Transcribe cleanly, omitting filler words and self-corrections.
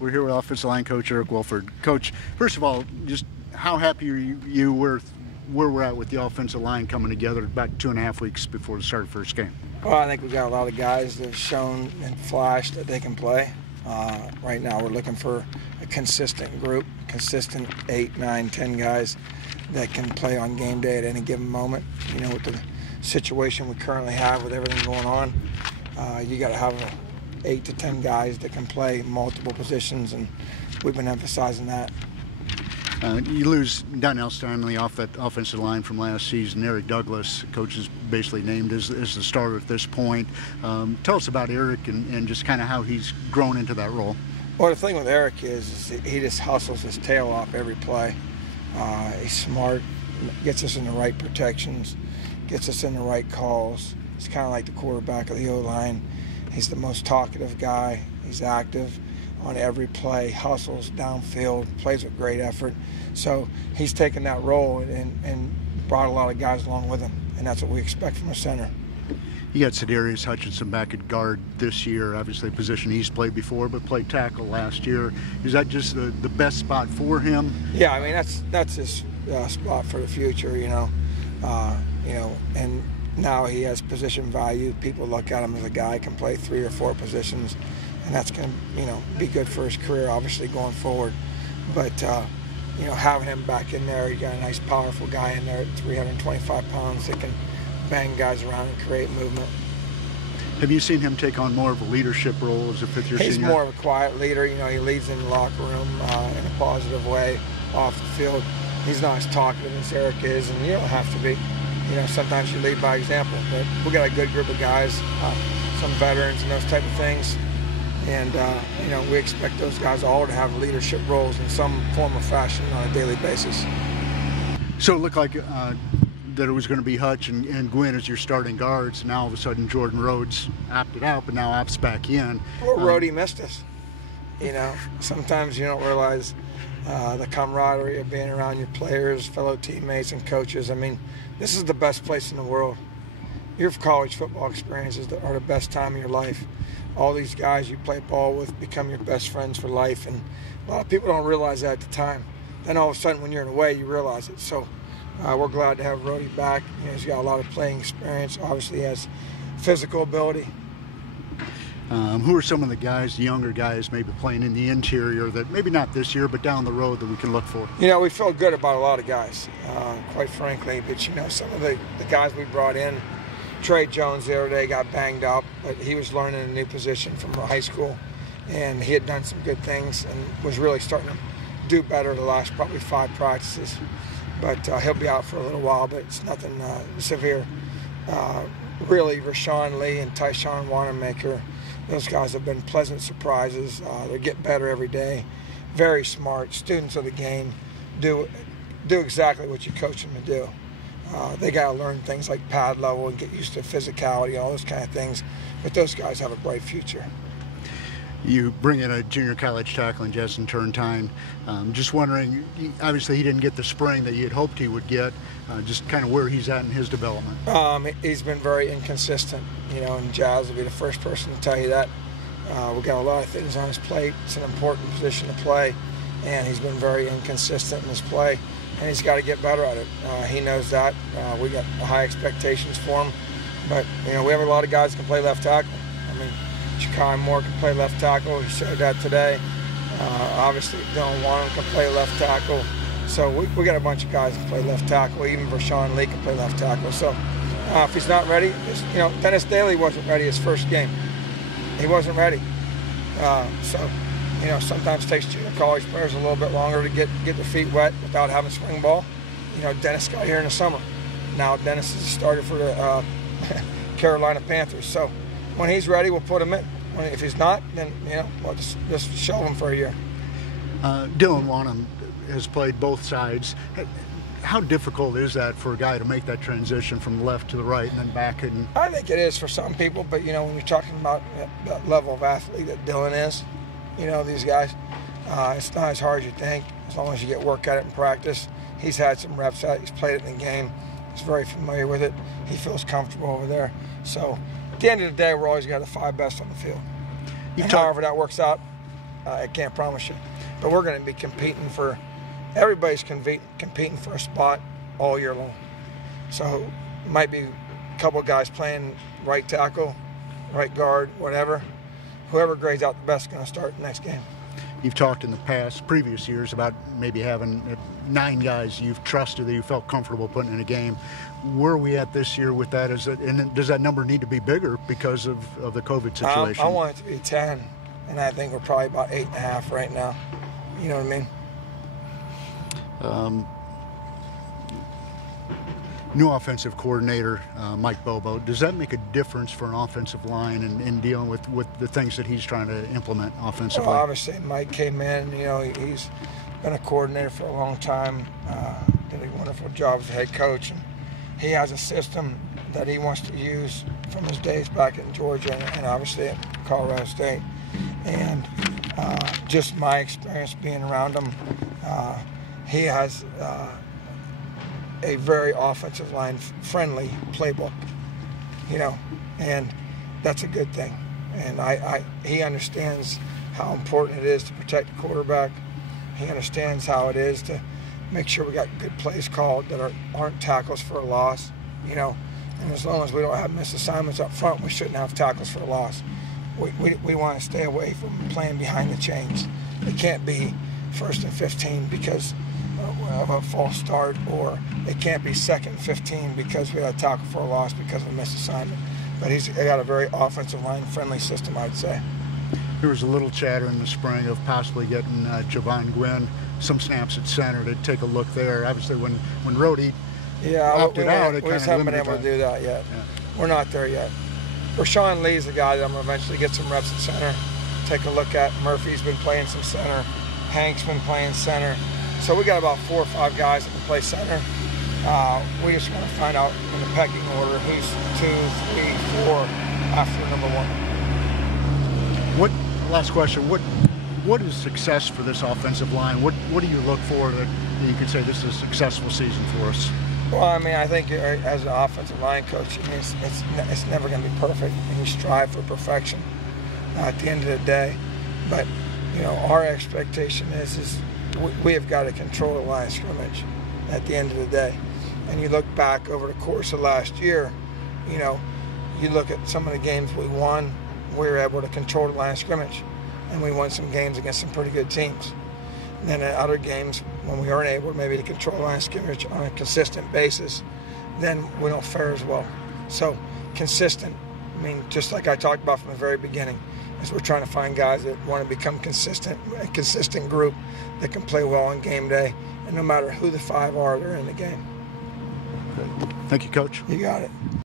We're here with offensive line coach Eric Wolford. Coach, first of all, just how happy you were where we're at with the offensive line coming together about 2.5 weeks before the start of the first game? Well, I think we've got a lot of guys that have shown and flashed that they can play. Right now we're looking for a consistent group, consistent 8, 9, 10 guys that can play on game day at any given moment. You know, with the situation we currently have with everything going on, you got to have 8 to 10 guys that can play multiple positions, and we've been emphasizing that. You lose Donnell Stanley off that offensive line from last season. Eric Douglas, coach is basically named as the starter at this point. Tell us about Eric and just kind of how he's grown into that role. Well, the thing with Eric is he just hustles his tail off every play. He's smart, gets us in the right protections, gets us in the right calls. He's kind of like the quarterback of the O-line. He's the most talkative guy. He's active on every play, hustles downfield, plays with great effort. So he's taken that role and brought a lot of guys along with him, and that's what we expect from a center. You got Sadarius Hutchinson back at guard this year, obviously a position he's played before, but played tackle last year. Is that just the best spot for him? Yeah, I mean that's his spot for the future, you know, and now he has position value. People look at him as a guy who can play 3 or 4 positions, and that's going to, be good for his career, obviously, going forward. But, having him back in there, you got a nice, powerful guy in there at 325 pounds that can bang guys around and create movement. Have you seen him take on more of a leadership role as a fifth-year senior? He's more of a quiet leader. He leads in the locker room in a positive way off the field. He's not as talkative as Eric is, and you don't have to be. Sometimes you lead by example. But we got a good group of guys, some veterans and those type of things. And, we expect those guys all to have leadership roles in some form or fashion on a daily basis. So it looked like that it was going to be Hutch and Gwynn as your starting guards. Now all of a sudden Jordan Rhodes opted out, but now opts back in. Well, Rhodey missed us. Sometimes you don't realize the camaraderie of being around your players, fellow teammates, and coaches. I mean, this is the best place in the world. Your college football experiences are the best time of your life. All these guys you play ball with become your best friends for life, and a lot of people don't realize that at the time. Then all of a sudden when you're away, you realize it. So we're glad to have Rhodey back. He's got a lot of playing experience. Obviously he has physical ability. Who are some of the guys, the younger guys, maybe playing in the interior that maybe not this year, but down the road that we can look for? We feel good about a lot of guys, quite frankly. But, some of the guys we brought in, Trey Jones the other day got banged up, but he was learning a new position from high school, and he had done some good things and was really starting to do better the last probably 5 practices. But he'll be out for a little while, but it's nothing severe. Really, Rashawn Lee and Tyshawn Wanamaker, those guys have been pleasant surprises. They get better every day. Very smart, students of the game, do exactly what you coach them to do. They got to learn things like pad level and get used to physicality, all those kind of things. But those guys have a bright future. You bring in a junior college tackle in Justin Turntine. Just wondering, obviously he didn't get the spring that you had hoped he would get, just kind of where he's at in his development. He's been very inconsistent, and Jazz will be the first person to tell you that. We've got a lot of things on his plate. It's an important position to play, and he's been very inconsistent in his play, and he's got to get better at it. He knows that. We got high expectations for him, but, we have a lot of guys who can play left tackle. Chikai Moore can play left tackle. He showed that today. Obviously, Dylan Wanham can play left tackle. So we got a bunch of guys who can play left tackle. Even Rashawn Lee can play left tackle. So if he's not ready, Dennis Daly wasn't ready his first game. He wasn't ready. Sometimes it takes junior college players a little bit longer to get their feet wet without having spring ball. Dennis got here in the summer. Now Dennis is a starter for the Carolina Panthers. So when he's ready, we'll put him in. If he's not, then we'll just show him for a year. Dylan Wanham has played both sides. How difficult is that for a guy to make that transition from left to the right and then back? I think it is for some people, but when you're talking about that level of athlete that Dylan is, these guys, it's not as hard as you think. As long as you get work at it in practice. He's had some reps at it. He's played it in the game. He's very familiar with it. He feels comfortable over there. So at the end of the day, we're always got the 5 best on the field. However that works out, I can't promise you. But we're going to be competing for, everybody's competing for a spot all year long. So might be a couple of guys playing right tackle, right guard, whatever. Whoever grades out the best is going to start the next game. You've talked in the previous years, about maybe having 9 guys you've trusted that you felt comfortable putting in a game. Where are we at this year with that? And does that number need to be bigger because of the COVID situation? I want it to be 10, and I think we're probably about 8.5 right now. You know what I mean? New offensive coordinator, Mike Bobo. Does that make a difference for an offensive line in dealing with the things that he's trying to implement offensively? Well, obviously, Mike came in. You know, he's been a coordinator for a long time. Did a wonderful job as a head coach. And he has a system that he wants to use from his days back in Georgia and obviously at Colorado State. And just my experience being around him, he has a very offensive line friendly playbook, you know, and that's a good thing. And he understands how important it is to protect the quarterback. He understands how it is to make sure we got good plays called that aren't tackles for a loss, you know. And as long as we don't have missed assignments up front, we shouldn't have tackles for a loss. We want to stay away from playing behind the chains. It can't be 1st and 15 because of a false start, or it can't be 2nd and 15 because we had a tackle for a loss because of a missed assignment. But he's got a very offensive line friendly system, I'd say. There was a little chatter in the spring of possibly getting Javon Gwynn some snaps at center to take a look there. Obviously, when Rhodey opted out, it we kind just of haven't been able to do that yet. Yeah. We're not there yet. Rashawn Lee's the guy that I'm going to eventually get some reps at center, take a look at. Murphy's been playing some center. Hank's been playing center. So we got about 4 or 5 guys that can play center. We just want to find out in the pecking order who's 2, 3, 4 after number 1. Last question. What is success for this offensive line? What do you look for that you can say this is a successful season for us? Well, I mean, I think as an offensive line coach, I mean, it's never going to be perfect, and you strive for perfection at the end of the day. But you know, our expectation is we have got to control the line of scrimmage at the end of the day. And you look back over the course of last year, you know, you look at some of the games we won, we were able to control the line of scrimmage, and we won some games against some pretty good teams. And then in other games, when we aren't able maybe to control the line of scrimmage on a consistent basis, then we don't fare as well. So consistent, I mean, just like I talked about from the very beginning, is we're trying to find guys that want to become consistent, a consistent group that can play well on game day, and no matter who the 5 are, they're in the game. Thank you, Coach. You got it.